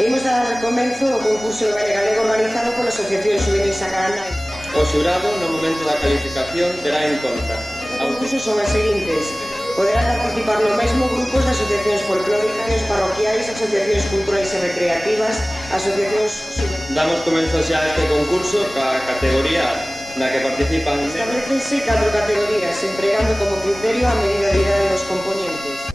Imos dar comenzo ao concurso do baile galego organizado pola Asociación Xuvenil Sacaranai. O xurado, no momento da calificación, terá en conta. Os concursos son as seguintes. Poderán participar no mesmo grupos de asociacións folclóricas, parroquiais, asociacións culturais e recreativas, asociacións... Damos comenzo xa a este concurso ca categoría A, na que participan... Establecense 4 categorías, empregando como criterio a medida de idade dos componentes.